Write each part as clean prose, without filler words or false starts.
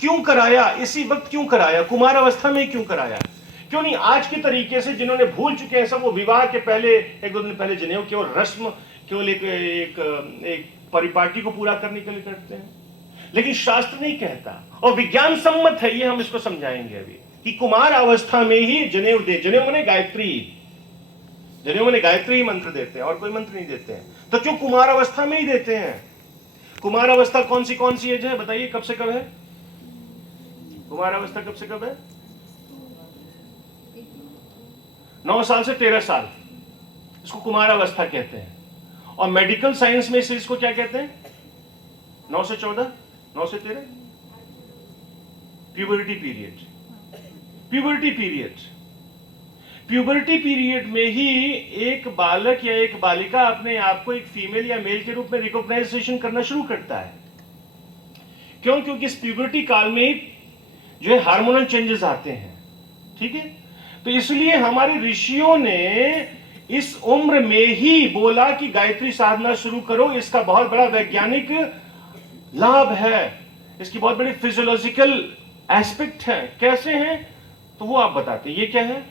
क्यों कराया, इसी वक्त क्यों कराया, कुमार अवस्था में क्यों कराया? क्यों नहीं आज के तरीके से जिन्होंने भूल चुके हैं सब, वो विवाह के पहले 1-2 दिन पहले जनेऊ केवल रस्म, केवल एक परिपाटी को पूरा करने के लिए करते हैं। लेकिन शास्त्र नहीं कहता, और विज्ञान सम्मत है, ये हम इसको समझाएंगे अभी, कि कुमार अवस्था में ही जनेऊ दे। जनेऊ माने गायत्री, जनेऊ माने गायत्री मंत्र देते हैं और कोई मंत्र नहीं देते हैं। तो क्यों कुमार अवस्था में ही देते हैं? कुमार अवस्था कौन सी एज है बताइए, कब से कब है कुमार अवस्था? कब से कब है? 9 साल से 13 साल, इसको कुमार अवस्था कहते हैं। और मेडिकल साइंस में से इसको क्या कहते हैं? 9 से 14, 9 से 13, puberty period. Puberty period, puberty period में ही एक बालक या एक बालिका अपने आप को एक फीमेल या मेल के रूप में रिकॉग्नाइजेशन करना शुरू करता है। क्यों? क्योंकि इस प्यूबर्टी काल में ही जो है हार्मोनल चेंजेस आते हैं, ठीक है। तो इसलिए हमारे ऋषियों ने इस उम्र में ही बोला कि गायत्री साधना शुरू करो। इसका बहुत बड़ा वैज्ञानिक लाभ है, इसकी बहुत बड़ी फिजियोलॉजिकल एस्पेक्ट है। कैसे है तो वो आप बताते हैं। ये क्या है?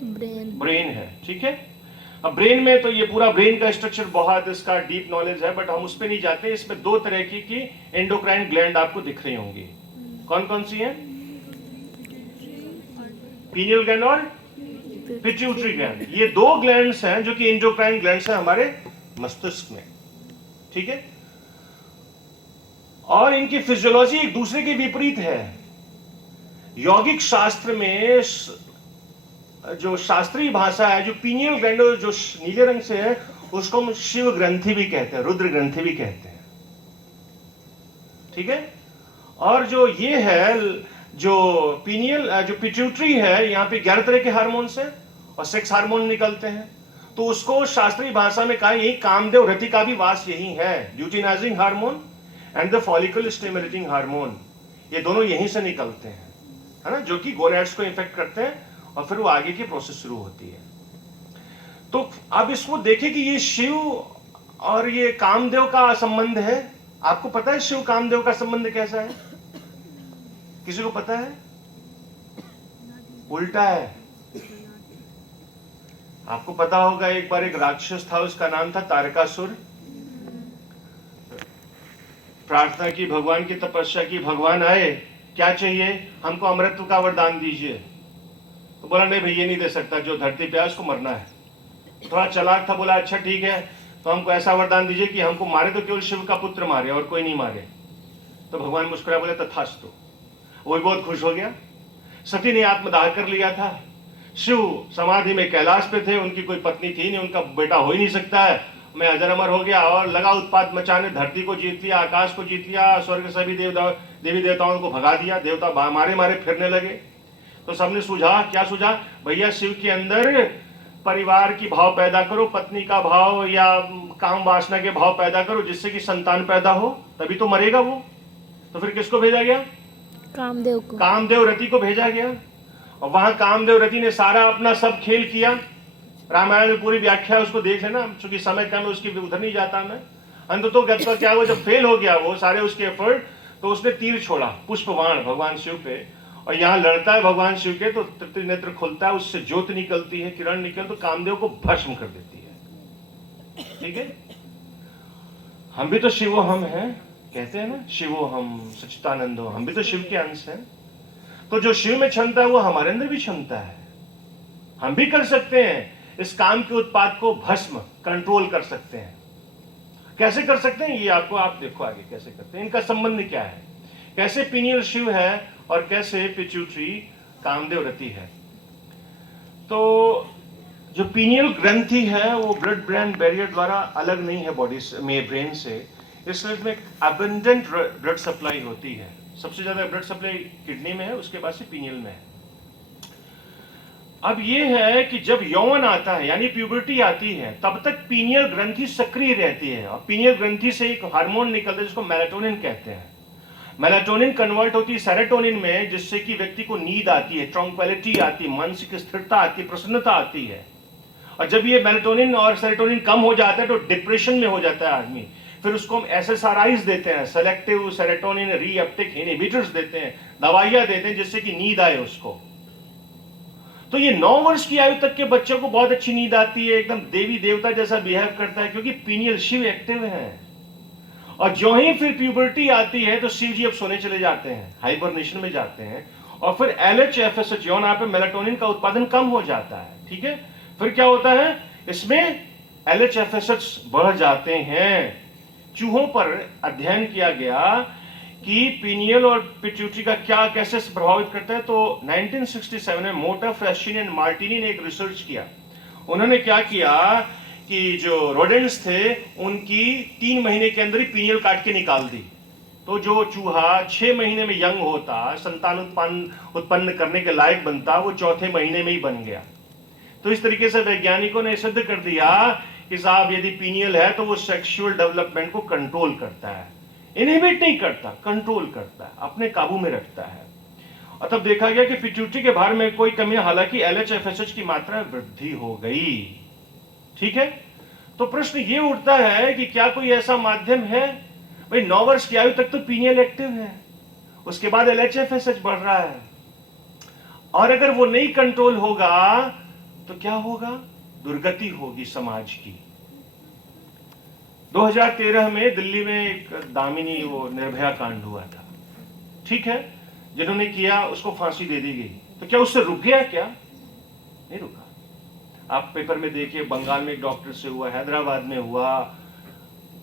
ब्रेन है, ठीक है। अब ब्रेन में तो ये पूरा ब्रेन का स्ट्रक्चर बहुत इसका डीप नॉलेज है, बट हम उस पर नहीं जाते। इसमें 2 तरह की एंडोक्राइन ग्लैंड आपको दिख रही होंगी। कौन कौन सी है? पीनियल ग्लैंड और पिट्यूटरी ग्लैंड। ये 2 ग्लैंड्स हैं जो कि एंडोक्राइन ग्लैंड्स हैं हमारे मस्तिष्क में, ठीक है। और इनकी फिजियोलॉजी एक दूसरे के विपरीत है। यौगिक शास्त्र में जो शास्त्रीय भाषा है, जो पीनियल ग्लैंड जो नीले रंग से है, उसको हम शिव ग्रंथि भी कहते हैं, रुद्र ग्रंथि भी कहते हैं, ठीक है। और जो ये है, जो पीनियल जो पिट्यूटरी है, यहाँ पे 11 तरह के हार्मोन्स हैं और सेक्स हार्मोन निकलते हैं। तो उसको शास्त्रीय भाषा में कहा, यही कामदेव रति का भी वास यही है। Luteinizing hormone and the follicle stimulating hormone, ये दोनों यहीं से निकलते हैं, है ना, जो कि गोनैड्स को इफेक्ट करते हैं और फिर वो आगे की प्रोसेस शुरू होती है। तो अब इसको देखें कि ये शिव और ये कामदेव का संबंध है। आपको पता है शिव कामदेव का संबंध कैसा है? किसी को पता है? उल्टा है। आपको पता होगा एक बार एक राक्षस था, उसका नाम था तारकासुर। प्रार्थना की, भगवान की तपस्या की, भगवान आए, क्या चाहिए? हमको अमृतत्व का वरदान दीजिए। तो बोला नहीं भाई ये नहीं दे सकता, जो धरती पे है उसको मरना है। थोड़ा चालाक था, बोला अच्छा ठीक है, तो हमको ऐसा वरदान दीजिए कि हमको मारे तो केवल शिव का पुत्र मारे और कोई नहीं मारे। तो भगवान मुस्कुरा बोले तथास्तु। वो भी बहुत खुश हो गया। सती ने आत्मदाह कर लिया था। शिव समाधि में कैलाश पे थे, उनकी कोई पत्नी थी नहीं, उनका बेटा हो ही नहीं सकता है। मैं अजर अमर हो गया और लगा उत्पात मचाने, धरती को जीत लिया, आकाश को जीत लिया, स्वर्ग सभी देवी देवताओं को भगा दिया। देवता मारे मारे फिरने लगे। तो सबने सूझा, क्या सूझा? भैया शिव के अंदर परिवार की भाव पैदा करो, पत्नी का भाव या काम वासना के भाव पैदा करो, जिससे कि संतान पैदा हो, तभी तो मरेगा वो। तो फिर किसको भेजा गया? कामदेव को। कामदेव रति को भेजा गया। और वहां कामदेव रति ने सारा अपना सब खेल किया। रामायण में पूरी व्याख्या उसको देख लेना, चूंकि समय कम है उसकी उधर नहीं जाता मैं। अंततः क्या हुआ, जब फेल हो गया वो सारे उसके एफर्ट, तो उसने तीर छोड़ा, पुष्पवाण भगवान शिव पे, और यहाँ लड़ता है भगवान शिव के, तो तृतीय नेत्र खुलता है, उससे ज्योति निकलती है, किरण निकल, तो कामदेव को भस्म कर देती है, ठीक है। हम भी तो शिवो हम हैं, कहते हैं ना, शिवो हम सच्चिदानंदो, हम भी तो शिव के अंश हैं। तो जो शिव में क्षमता है वो हमारे अंदर भी क्षमता है। हम भी कर सकते हैं, इस काम के उत्पाद को भस्म कंट्रोल कर सकते हैं। कैसे कर सकते हैं ये आपको, आप देखो आगे कैसे करते हैं। इनका संबंध क्या है, कैसे पीनियल शिव है और कैसे पिट्यूटरी कामदेव रति है। तो जो पीनियल ग्रंथि है वो ब्लड ब्रेन बैरियर द्वारा अलग नहीं है बॉडी में, ब्रेन से, इसलिए इसमें अबंडेंट ब्लड सप्लाई होती है। सबसे ज्यादा ब्लड सप्लाई किडनी में है, उसके बाद से पीनियल में है। अब ये है कि जब यौवन आता है यानी प्यूबर्टी आती है, तब तक पीनियल ग्रंथि सक्रिय रहती है, और पीनियल ग्रंथि से एक हार्मोन निकलता है जिसको मेलाटोनिन कहते हैं। मेलाटोनिन कन्वर्ट होती है सेरोटोनिन में, जिससे कि व्यक्ति को नींद आती है, ट्रंक्विलिटी आती है, मानसिक स्थिरता आती है, प्रसन्नता आती है। और जब ये मेलाटोनिन और सेरोटोनिन कम हो जाता है तो डिप्रेशन में हो जाता है आदमी। फिर उसको हम SSRIs देते हैं, सेलेक्टिव सेरोटोनिन रीअपटेक इनहिबिटर्स देते हैं, दवाइयां देते हैं जिससे कि नींद आए उसको। तो ये 9 वर्ष की आयु तक के बच्चों को बहुत अच्छी नींद आती है, एकदम देवी देवता जैसा बिहेव करता है, क्योंकि पीनियल शिव एक्टिव है। और जो ही फिर प्यूबर्टी आती है तो शिव जी अब सोने चले जाते हैं, हाइबरनेशन में जाते हैं, और फिर LHFSH यौन पे मेलाटोनिन का उत्पादन कम हो जाता है। ठीक है, फिर क्या होता है, इसमें LHFSH बढ़ जाते हैं। चूहों पर अध्ययन किया गया कि पीनियल और पिट्यूटरी का क्या कैसे प्रभावित करता है। तो 1967 में मोटा, फ्रेशिन एंड मार्टिनी ने एक रिसर्च किया। उन्होंने क्या किया कि जो रोडेंट्स थे उनकी 3 महीने के अंदर ही पीनियल काट के निकाल दी। तो जो चूहा 6 महीने में यंग होता, संतान उत्पन्न करने के लायक बनता, वो चौथे महीने में ही बन गया। तो इस तरीके से वैज्ञानिकों ने सिद्ध कर दिया कि साहब यदि पीनियल है तो वो सेक्सुअल डेवलपमेंट को कंट्रोल करता है, इनहिबिट नहीं करता, कंट्रोल करता है, अपने काबू में रखता है। और तब देखा गया कि पिट्यूटरी के भार में कोई कमी, हालांकि LHFSH की मात्रा वृद्धि हो गई। ठीक है, तो प्रश्न ये उठता है कि क्या कोई ऐसा माध्यम है, भाई 9 वर्ष की आयु तक तो पीनियल एक्टिव है, उसके बाद LHFSH बढ़ रहा है, और अगर वो नहीं कंट्रोल होगा तो क्या होगा, दुर्गति होगी समाज की। 2013 में दिल्ली में एक दामिनी वो निर्भया कांड हुआ था। ठीक है, जिन्होंने किया उसको फांसी दे दी गई, तो क्या उससे रुक गया, क्या नहीं रुका। आप पेपर में देखिए, बंगाल में एक डॉक्टर से हुआ, हैदराबाद में हुआ,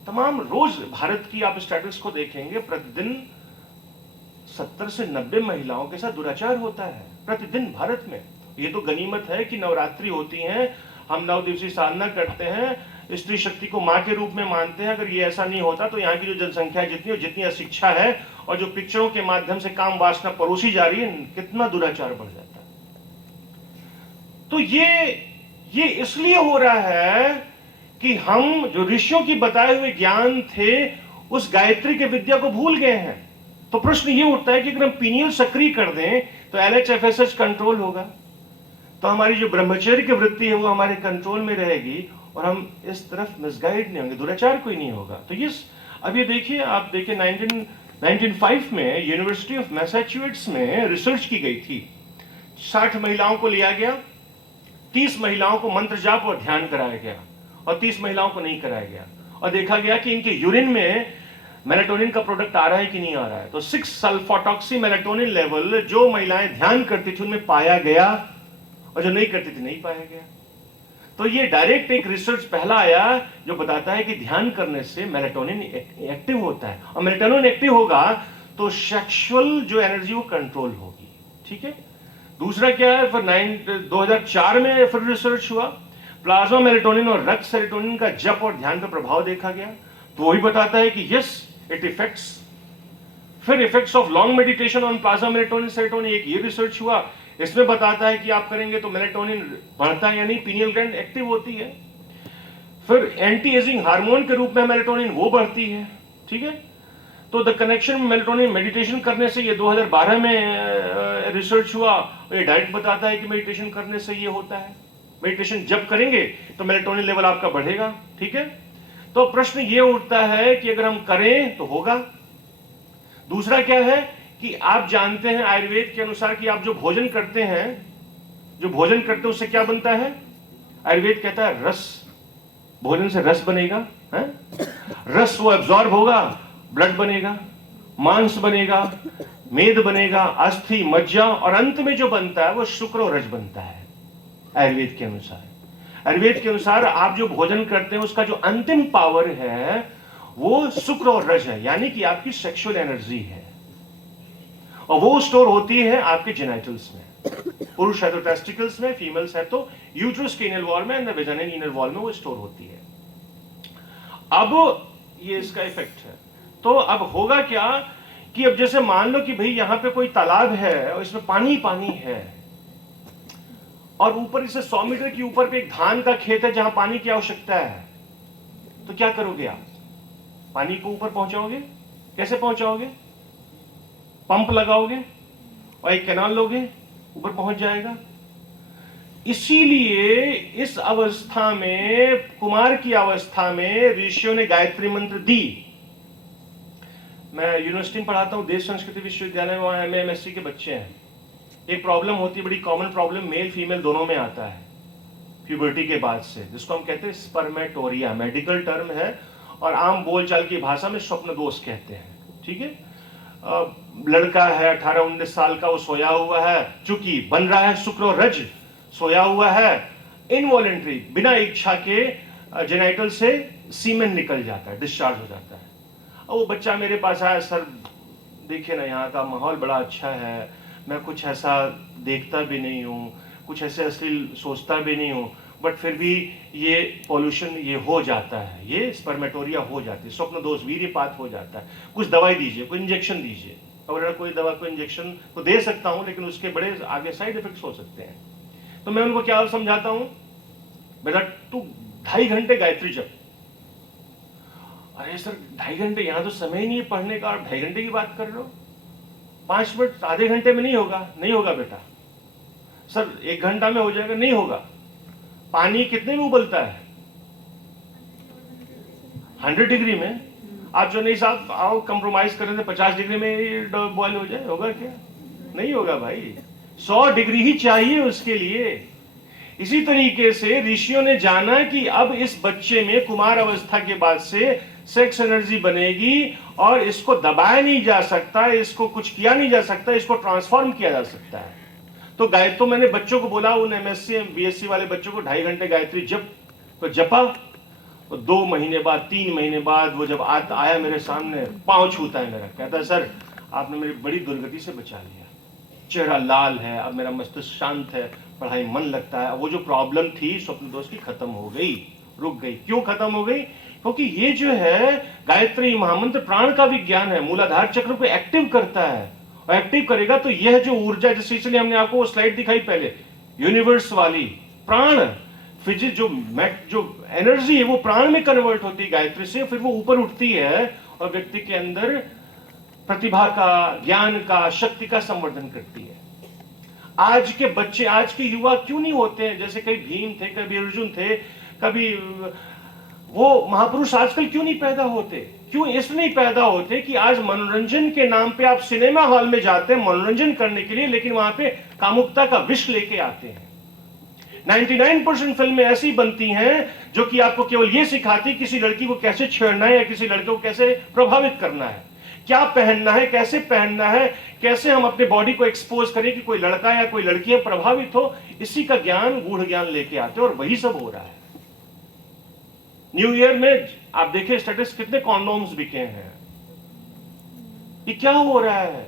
तमाम रोज भारत की आप स्टेटस को देखेंगे, प्रतिदिन 70 से 90 महिलाओं के साथ दुराचार होता है प्रतिदिन भारत में। ये तो गनीमत है कि नवरात्रि होती है, हम 9 दिवसीय साधना करते हैं, स्त्री शक्ति को मां के रूप में मानते हैं। अगर ये ऐसा नहीं होता तो यहाँ की जो जनसंख्या है जितनी अशिक्षा है, और जो पिक्चरों के माध्यम से काम वासना परोसी जा रही है, कितना दुराचार बढ़ जाता है। तो ये इसलिए हो रहा है कि हम जो ऋषियों की बताए हुए ज्ञान थे, उस गायत्री के विद्या को भूल गए हैं। तो प्रश्न ये उठता है कि अगर हम पीनियल सक्रिय कर दें तो LHFSH कंट्रोल होगा, तो हमारी जो ब्रह्मचर्य की वृत्ति है वो हमारे कंट्रोल में रहेगी, और हम इस तरफ मिसगाइड नहीं होंगे, दुराचार कोई नहीं होगा। तो ये अब ये देखिए, आप देखिए 1905 में यूनिवर्सिटी ऑफ मैसाचुसेट्स में रिसर्च की गई थी। 60 महिलाओं को लिया गया, 30 महिलाओं को मंत्र जाप और ध्यान कराया गया, और 30 महिलाओं को नहीं कराया गया, और देखा गया कि इनके यूरिन में मेलाटोनिन का प्रोडक्ट आ रहा है कि नहीं आ रहा है। तो 6 सल्फोटॉक्सी मेलाटोनिन लेवल जो महिलाएं ध्यान करती थी उनमें पाया गया, और जो नहीं करती थी नहीं पाया गया। तो ये डायरेक्ट एक रिसर्च पहला आया जो बताता है कि ध्यान करने से मेलाटोनिन एक्टिव होता है, और मेलाटोनिन एक्टिव होगा तो सेक्सुअल जो एनर्जी वो कंट्रोल होगी। ठीक है, दूसरा क्या है, फिर 2004 में फिर रिसर्च हुआ, प्लाज्मा मेलाटोनिन और रक्त सेरोटोनिन का जप और ध्यान पर प्रभाव देखा गया। तो वही बताता है कि यस इट इफेक्ट्स। फिर effects of long meditation on plasma melatonin serotonin, एक ये रिसर्च हुआ, इसमें बताता है कि आप करेंगे तो मेलाटोनिन बढ़ता है, यानी पीनियल ग्लैंड एक्टिव होती है। फिर एंटी एजिंग हार्मोन के रूप में मेलाटोनिन वो बढ़ती है। ठीक है, तो द कनेक्शन मेलाटोनिन मेडिटेशन करने से, ये 2012 में रिसर्च हुआ, ये डायरेक्ट बताता है कि मेडिटेशन करने से ये होता है। मेडिटेशन जब करेंगे तो मेलाटोनिन लेवल आपका बढ़ेगा। ठीक है, तो प्रश्न ये उठता है कि अगर हम करें तो होगा। दूसरा क्या है कि आप जानते हैं आयुर्वेद के अनुसार कि आप जो भोजन करते हैं उससे क्या बनता है, आयुर्वेद कहता है रस, भोजन से रस बनेगा, है? रस वो एब्जॉर्ब होगा, ब्लड बनेगा, मांस बनेगा, मेद बनेगा, अस्थि, मज्जा, और अंत में जो बनता है वो शुक्र और रज बनता है। आयुर्वेद के अनुसार आप जो भोजन करते हैं उसका जो अंतिम पावर है वो शुक्र और रज है, यानी कि आपकी सेक्सुअल एनर्जी है, और वो स्टोर होती है आपके जेनिटल्स में। पुरुष है तो टेस्टिकल्स में, फीमेल्स है तो यूट्रस के इनर वॉल में, and the vaginal inner wall में वो स्टोर होती है। अब ये इसका इफेक्ट है। तो अब होगा क्या कि अब जैसे मान लो कि भाई यहां पे कोई तालाब है और इसमें पानी पानी है, और ऊपर इसे 100 मीटर के ऊपर पे एक धान का खेत है जहां पानी की आवश्यकता है, तो क्या करोगे आप, पानी को ऊपर पहुंचाओगे? कैसे पहुंचाओगे? पंप लगाओगे और एक कैनाल लोगे, ऊपर पहुंच जाएगा। इसीलिए इस अवस्था में, कुमार की अवस्था में ऋषियों ने गायत्री मंत्र दी। मैं यूनिवर्सिटी में पढ़ाता हूँ, देश संस्कृति विश्वविद्यालय में, वहाँ एमए एमएससी के बच्चे हैं। एक प्रॉब्लम होती है, बड़ी कॉमन प्रॉब्लम, मेल फीमेल दोनों में आता है प्यूबर्टी के बाद से, जिसको हम कहते हैं स्पर्मेटोरिया, मेडिकल टर्म है और आम बोलचाल की भाषा में स्वप्न दोष कहते हैं। ठीक है, लड़का है 18-19 साल का, वो सोया हुआ है, चूंकि बन रहा है शुक्र और रज, सोया हुआ है, इनवॉलेंट्री, बिना इच्छा के जेनाइटल से सीमेन निकल जाता है, डिस्चार्ज हो जाता है। और वो बच्चा मेरे पास आया, सर देखिए ना, यहाँ का माहौल बड़ा अच्छा है, मैं कुछ ऐसा देखता भी नहीं हूँ, कुछ ऐसे अश्लील सोचता भी नहीं हूँ, बट फिर भी ये पॉल्यूशन ये हो जाता है, ये स्पर्मेटोरिया हो जाती है, स्वप्न दोष, वीर्यपात हो जाता है, कुछ दवाई दीजिए, कोई इंजेक्शन दीजिए। और कोई दवा, कोई इंजेक्शन तो दे सकता हूँ, लेकिन उसके बड़े आगे साइड इफेक्ट्स हो सकते हैं। तो मैं उनको क्या समझाता हूँ, बेटा तू 2.5 घंटे गायत्री जप। अरे सर 2.5 घंटे, यहाँ तो समय ही नहीं है पढ़ने का, आप 2.5 घंटे की बात कर रहे हो? 5 मिनट, आधे घंटे में नहीं होगा। नहीं होगा बेटा। सर 1 घंटा में हो जाएगा। नहीं होगा। पानी कितने में उबलता है? 100 डिग्री में। आप जो नहीं साहब आओ कंप्रोमाइज कर रहे थे, 50 डिग्री में बॉयल हो जाए, होगा क्या? नहीं होगा भाई, 100 डिग्री ही चाहिए उसके लिए। इसी तरीके से ऋषियों ने जाना कि अब इस बच्चे में कुमार अवस्था के बाद से सेक्स एनर्जी बनेगी और इसको दबाया नहीं जा सकता, इसको कुछ किया नहीं जा सकता, इसको ट्रांसफॉर्म किया जा सकता है। तो मैंने बच्चों को बोला, उन एमएससी बीएससी वाले बच्चों को 2.5 घंटे गायत्री जप, तो जपा। तो 2 महीने बाद, 3 महीने बाद वो जब आया मेरे सामने, पांव छूता है मेरा, कहता है सर आपने मेरी बड़ी दुर्गति से बचा लिया, चेहरा लाल है, अब मेरा मस्तिष्क शांत है, पढ़ाई मन लगता है, वो जो प्रॉब्लम थी स्वप्न दोष की खत्म हो गई, रुक गई। क्यों खत्म हो गई? क्योंकि ये जो है गायत्री महामंत्र प्राण का विज्ञान है, मूलाधार चक्र को एक्टिव करता है, और एक्टिव करेगा तो यह जो ऊर्जा, जैसे इसलिए हमने आपको वो स्लाइड दिखाई पहले, यूनिवर्स वाली, प्राण फिजिक्स जो एनर्जी है वो प्राण में कन्वर्ट होती है गायत्री से, फिर वो ऊपर उठती है और व्यक्ति के अंदर प्रतिभा का, ज्ञान का, शक्ति का संवर्धन करती है। आज के बच्चे, आज के युवा क्यों नहीं होते हैं जैसे कभी भीम थे, कभी अर्जुन थे, कभी वो महापुरुष आजकल क्यों नहीं पैदा होते? क्यों इसलिए नहीं पैदा होते कि आज मनोरंजन के नाम पे आप सिनेमा हॉल में जाते हैं मनोरंजन करने के लिए, लेकिन वहां पे कामुकता का विष लेके आते हैं। 99% फिल्में ऐसी बनती हैं जो कि आपको केवल ये सिखाती किसी लड़की को कैसे छेड़ना है या किसी लड़के को कैसे प्रभावित करना है, क्या पहनना है, कैसे पहनना है, कैसे हम अपने बॉडी को एक्सपोज करें कि कोई लड़का या कोई लड़की प्रभावित हो। इसी का ज्ञान, गूढ़ ज्ञान लेके आते हैं और वही सब हो रहा है। न्यू ईयर में आप देखिए स्टेटस, कितने कॉन्डोम्स बिके हैं। ये क्या हो रहा है?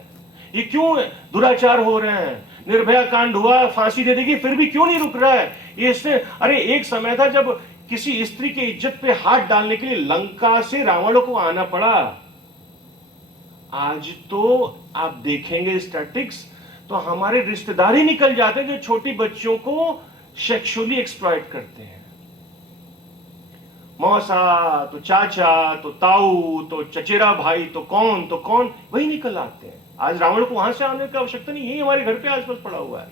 ये क्यों दुराचार हो रहे हैं? निर्भया कांड हुआ, फांसी दे देगी, फिर भी क्यों नहीं रुक रहा है? ये इसने, अरे एक समय था जब किसी स्त्री की इज्जत पे हाथ डालने के लिए लंका से रावण को आना पड़ा। आज तो आप देखेंगे स्टैटिक्स, तो हमारे रिश्तेदार ही निकल जाते हैं जो छोटी बच्चियों को सेक्सुअली एक्सप्लॉइट करते हैं। मौसा तो चाचा तो ताऊ तो चचेरा भाई तो कौन वही निकल आते हैं। आज रावण को वहां से आने की आवश्यकता नहीं, यही हमारे घर पे आसपास पड़ा हुआ है।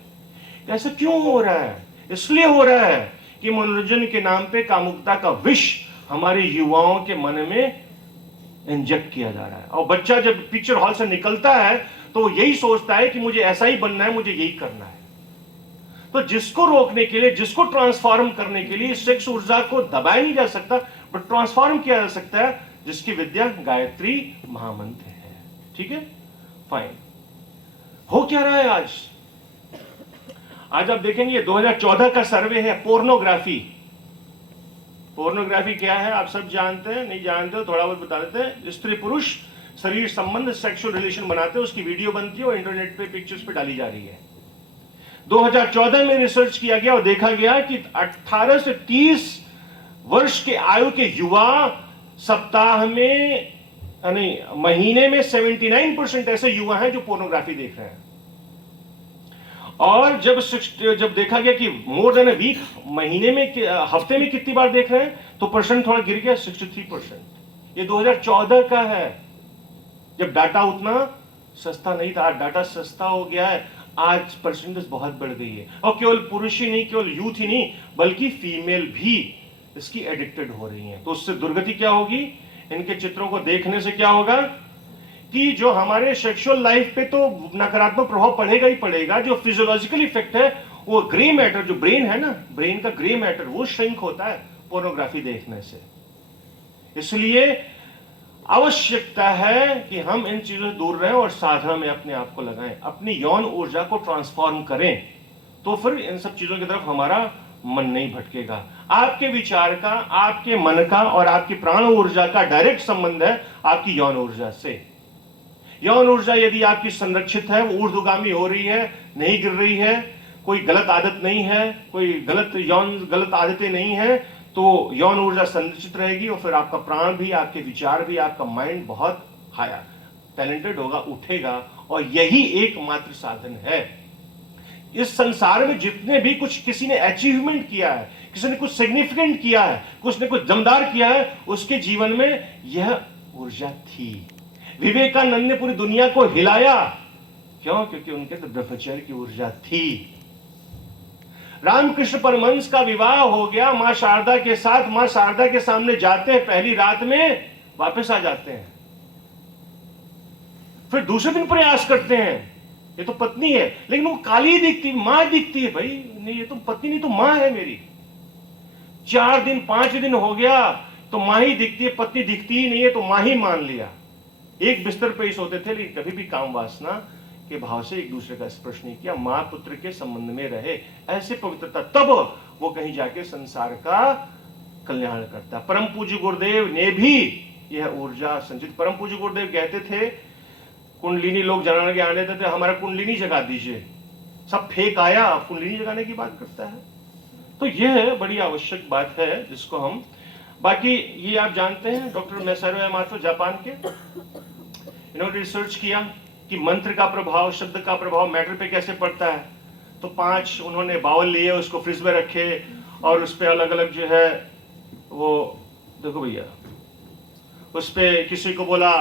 ऐसा क्यों हो रहा है? इसलिए हो रहा है कि मनोरंजन के नाम पे कामुकता का विष हमारे युवाओं के मन में इंजेक्ट किया जा रहा है। और बच्चा जब पिक्चर हॉल से निकलता है तो वो यही सोचता है कि मुझे ऐसा ही बनना है, मुझे यही करना है। तो जिसको रोकने के लिए, जिसको ट्रांसफॉर्म करने के लिए सेक्स ऊर्जा को दबाया नहीं जा सकता, बट ट्रांसफॉर्म किया जा सकता है, जिसकी विद्या गायत्री महामंत्र है। ठीक है, फाइन। हो क्या रहा है आज? आज आप देखेंगे 2014 का सर्वे है, पोर्नोग्राफी। पोर्नोग्राफी क्या है आप सब जानते हैं, नहीं जानते हो थोड़ा बहुत बता देते हैं। स्त्री पुरुष शरीर संबंध, सेक्सुअल रिलेशन बनाते हैं, उसकी वीडियो बनती है और इंटरनेट पे, पिक्चर्स पे डाली जा रही है। 2014 में रिसर्च किया गया और देखा गया कि 18 से 30 वर्ष के आयु के युवा सप्ताह में, नहीं महीने में 79% ऐसे युवा हैं जो पोर्नोग्राफी देख रहे हैं। और जब देखा गया कि मोर देन अ वीक, महीने में, हफ्ते में कितनी बार देख रहे हैं, तो परसेंट थोड़ा गिर गया, 63%। ये 2014 का है, जब डाटा उतना सस्ता नहीं था। आज डाटा सस्ता हो गया है। आज परसेंटेज बहुत बढ़ गई है, और केवल पुरुष ही नहीं, केवल यूथ ही नहीं, बल्कि फीमेल भी इसकी एडिक्टेड हो रही हैं। तो उससे दुर्गति क्या होगी? इनके चित्रों को देखने से क्या होगा कि जो हमारे सेक्सुअल लाइफ पे तो नकारात्मक प्रभाव पड़ेगा ही पड़ेगा, जो फिजियोलॉजिकल इफेक्ट है वो ग्रे मैटर, जो ब्रेन है ना, ब्रेन का ग्रे मैटर वो श्रिंक होता है पोर्नोग्राफी देखने से। इसलिए आवश्यकता है कि हम इन चीजों से दूर रहें और साधना में अपने आप को लगाएं, अपनी यौन ऊर्जा को ट्रांसफॉर्म करें, तो फिर इन सब चीजों की तरफ हमारा मन नहीं भटकेगा। आपके विचार का, आपके मन का और आपकी प्राण ऊर्जा का डायरेक्ट संबंध है आपकी यौन ऊर्जा से। यौन ऊर्जा यदि आपकी संरक्षित है, वो ऊर्ध्वगामी हो रही है, नहीं गिर रही है, कोई गलत आदत नहीं है, कोई गलत आदतें नहीं है, तो यौन ऊर्जा संरक्षित रहेगी और फिर आपका प्राण भी, आपके विचार भी, आपका माइंड बहुत हायर टैलेंटेड होगा, उठेगा। और यही एकमात्र साधन है। इस संसार में जितने भी कुछ किसी ने अचीवमेंट किया है, किसी ने कुछ सिग्निफिकेंट किया है, कुछ ने कुछ दमदार किया है, उसके जीवन में यह ऊर्जा थी। विवेकानंद ने पूरी दुनिया को हिलाया, क्यों? क्योंकि उनके तो ब्रह्मचर्य की ऊर्जा थी। रामकृष्ण परमहंस का विवाह हो गया मां शारदा के साथ, मां शारदा के सामने जाते हैं, पहली रात में वापस आ जाते हैं, फिर दूसरे दिन प्रयास करते हैं, ये तो पत्नी है, लेकिन वो काली दिखती, मां दिखती है, भाई नहीं ये तो पत्नी नहीं, तो मां है मेरी। 4 दिन 5 दिन हो गया तो मां ही दिखती है, पत्नी दिखती ही नहीं है, तो मां ही मान लिया। एक बिस्तर पे ही सोते थे, लेकिन कभी भी काम वासना के भाव से एक दूसरे का स्पर्श नहीं किया, मां पुत्र के संबंध में रहे, ऐसे पवित्रता, तब वो कहीं जाके संसार का कल्याण करता। परम पूज्य गुरुदेव ने भी यह ऊर्जा संचित, परम पूज्य गुरुदेव कहते थे, कुंडलिनी लोग जगाने के आने देते थे, हमारा कुंडलिनी जगा दीजिए, सब फेक आया, कुंडलिनी जगाने की बात करता है। तो यह बड़ी आवश्यक बात है जिसको हम, बाकी ये आप जानते हैं, डॉक्टर मैसारो यामातो जापान के, इन्होंने रिसर्च किया कि मंत्र का प्रभाव, शब्द का प्रभाव मैटर पे कैसे पड़ता है। तो 5 उन्होंने बाउल लिए, उसको फ्रिज में रखे और उस पे अलग अलग जो है वो देखो भैया, उस पे किसी को बोला